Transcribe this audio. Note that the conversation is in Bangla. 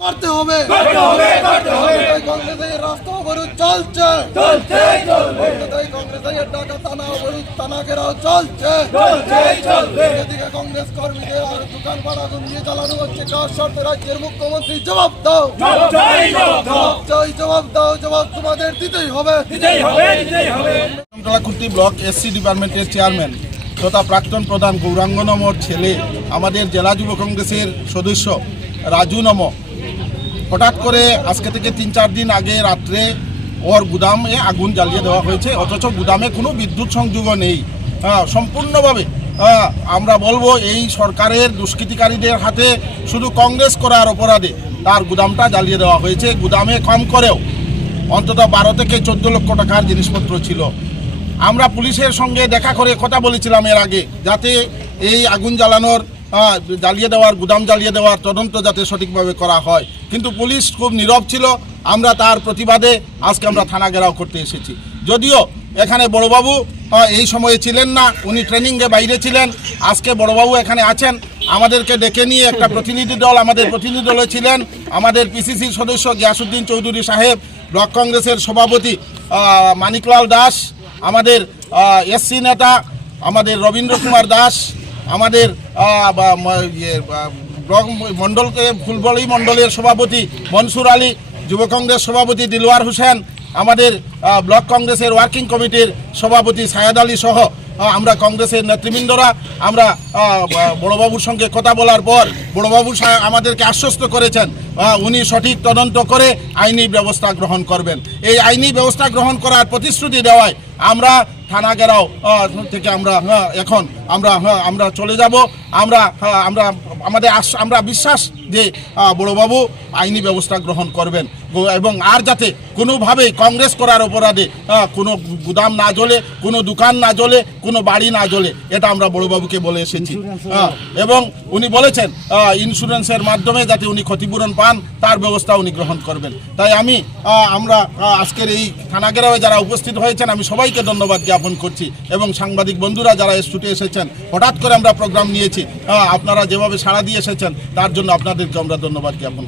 করতে হবে। রাস্তা অবরোধ চলছে। কংগ্রেসের টাকা টানা টানা ঘেরাও চলছে এদিকে কংগ্রেস কর্মীদের আর দোকান পাড়া দিয়ে চালানো হচ্ছে। কার শর্তে রাজ্যের মুখ্যমন্ত্রী জবাব দাও। চাই জবাব দাও। জবাব তোমাদের দিতেই হবে। কলাকুর্তি ব্লক এসসি ডিপার্টমেন্টের চেয়ারম্যান তথা প্রাক্তন প্রধান গৌরাঙ্গ নমর ছেলে আমাদের জেলা যুব কংগ্রেসের সদস্য রাজু নম। হঠাৎ করে আজকে থেকে তিন চার দিন আগে রাত্রে ওর গুদামে আগুন জ্বালিয়ে দেওয়া হয়েছে অথচ গুদামে কোনো বিদ্যুৎ সংযোগও নেই। হ্যাঁ, সম্পূর্ণভাবে হ্যাঁ, আমরা বলব এই সরকারের দুষ্কৃতিকারীদের হাতে শুধু কংগ্রেস করার অপরাধে। তার গুদামটা জ্বালিয়ে দেওয়া হয়েছে গুদামে কম করেও। অন্তত বারো থেকে চোদ্দ লক্ষ টাকার জিনিসপত্র ছিল। আমরা পুলিশের সঙ্গে দেখা করে কথা বলেছিলাম এর আগে যাতে এই আগুন জ্বালানোর জ্বালিয়ে দেওয়ার, গুদাম জ্বালিয়ে দেওয়ার তদন্ত যাতে সঠিকভাবে করা হয়। কিন্তু পুলিশ খুব নীরব ছিল। আমরা তার প্রতিবাদে আজকে আমরা থানা ঘেরাও করতে এসেছি। যদিও এখানে বড়বাবু এই সময়ে ছিলেন না, উনি ট্রেনিংয়ে বাইরে ছিলেন। আজকে বড়বাবু এখানে আছেন। আমাদেরকে ডেকে নিয়ে একটা প্রতিনিধি দল আমাদের প্রতিনিধি দলে ছিলেন। আমাদের পিসিসির সদস্য গিয়াসুদ্দিন চৌধুরী সাহেব, ব্লক কংগ্রেসের সভাপতি মানিকলাল দাস, আমাদের এসসি নেতা, আমাদের রবীন্দ্র কুমার দাস আমাদের ইয়ে, মণ্ডলকে ফুলবড়ি মণ্ডলের সভাপতি মনসুর আলী যুব কংগ্রেস সভাপতি দিলওয়ার হোসেন আমাদের ব্লক কংগ্রেসের ওয়ার্কিং কমিটির সভাপতি সায়াদ আলী সহ আমরা কংগ্রেসের নেতৃবৃন্দরা আমরা বড়বাবুর সঙ্গে কথা বলার পর বড়বাবু আমাদেরকে আশ্বস্ত করেছেন উনি সঠিক তদন্ত করে আইনি ব্যবস্থা গ্রহণ করবেন। এই আইনি ব্যবস্থা গ্রহণ করার প্রতিশ্রুতি দেওয়ায় আমরা থানা গেরাও থেকে আমরা হ্যাঁ, এখন আমরা হ্যাঁ, আমরা চলে যাব। আমরা হ্যাঁ, আমরা আমাদের আমরা বিশ্বাস যে বড়বাবু আইনি ব্যবস্থা গ্রহণ করবেন। এবং আর যাতে কোনোভাবেই কংগ্রেস করার অপরাধে কোনো গুদাম না জ্বলে কোনো দোকান না জ্বলে কোনো বাড়ি না জ্বলে এটা আমরা বড়বাবুকে বলে এসেছি। হ্যাঁ, এবং উনি বলেছেন ইন্স্যুরেন্সের মাধ্যমে যাতে উনি ক্ষতিপূরণ পান তার ব্যবস্থা উনি গ্রহণ করবেন। তাই আমি আমরা আজকের এই থানাগেরাওয়ে যারা উপস্থিত হয়েছেন, আমি সবাইকে ধন্যবাদ জ্ঞাপন করছি এবং সাংবাদিক বন্ধুরা যারা ছুটে এসেছেন, হঠাৎ করে আমরা প্রোগ্রাম নিয়েছি আপনারা যেভাবে সাড়া দিয়ে এসেছেন, তার জন্য আপনাদেরকে আমরা ধন্যবাদ জ্ঞাপন।